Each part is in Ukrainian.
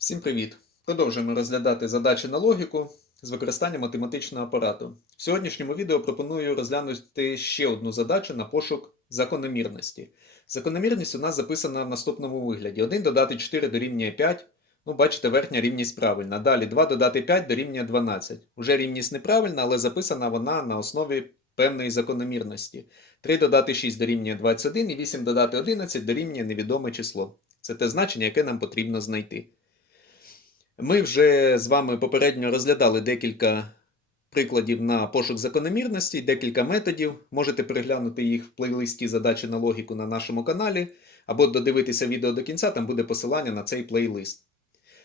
Всім привіт! Продовжуємо розглядати задачі на логіку з використанням математичного апарату. В сьогоднішньому відео пропоную розглянути ще одну задачу на пошук закономірності. Закономірність у нас записана в наступному вигляді: 1 додати 4 дорівнює 5. Ну, бачите, верхня рівність правильна. Далі 2 додати 5 дорівнює 12. Уже рівність неправильна, але записана вона на основі певної закономірності. 3 додати 6 дорівнює 21 і 8 додати 11 дорівнює невідоме число. Це те значення, яке нам потрібно знайти. Ми вже з вами попередньо розглядали декілька прикладів на пошук закономірності, декілька методів. Можете переглянути їх в плейлисті задачі на логіку на нашому каналі, або додивитися відео до кінця, там буде посилання на цей плейлист.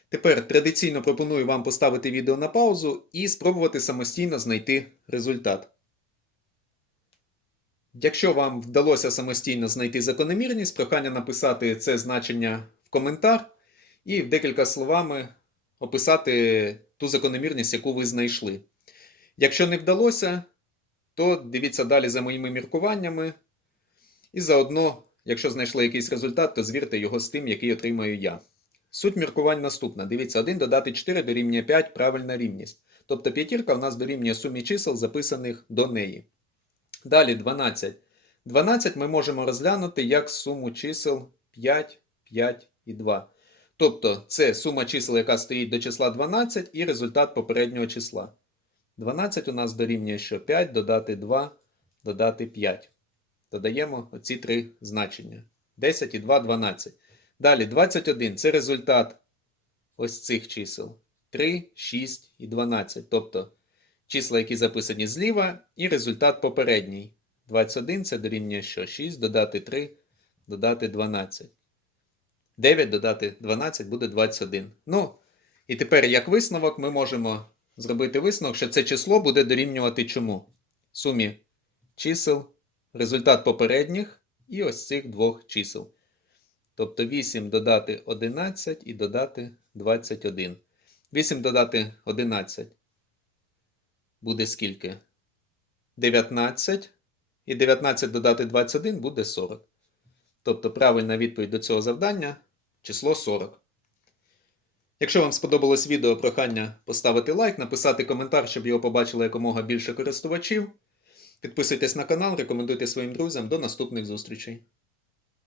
Тепер традиційно пропоную вам поставити відео на паузу і спробувати самостійно знайти результат. Якщо вам вдалося самостійно знайти закономірність, прохання написати це значення в коментар і в декілька словами описати ту закономірність, яку ви знайшли. Якщо не вдалося, то дивіться далі за моїми міркуваннями. І заодно, якщо знайшли якийсь результат, то звірте його з тим, який отримаю я. Суть міркувань наступна. Дивіться, 1 додати 4 дорівнює 5 правильна рівність. Тобто п'ятірка в нас дорівнює сумі чисел, записаних до неї. Далі 12. 12 ми можемо розглянути як суму чисел 5, 5 і 2. Тобто це сума чисел, яка стоїть до числа 12, і результат попереднього числа. 12 у нас дорівнює що 5, додати 2, додати 5. Додаємо оці три значення. 10 і 2 12. Далі 21 це результат ось цих чисел. 3, 6 і 12. Тобто числа, які записані зліва, і результат попередній. 21 це дорівнює що? 6, додати 3, додати 12. 9 додати 12 буде 21. Ну, і тепер, як висновок, ми можемо зробити висновок, що це число буде дорівнювати чому? Сумі чисел, результат попередніх і ось цих двох чисел. Тобто 8 додати 11 і додати 21. 8 додати 11 буде скільки? 19. І 19 додати 21 буде 40. Тобто правильна відповідь до цього завдання число 40. Якщо вам сподобалось відео, прохання поставити лайк, написати коментар, щоб його побачило якомога більше користувачів. Підписуйтесь на канал, рекомендуйте своїм друзям. До наступних зустрічей.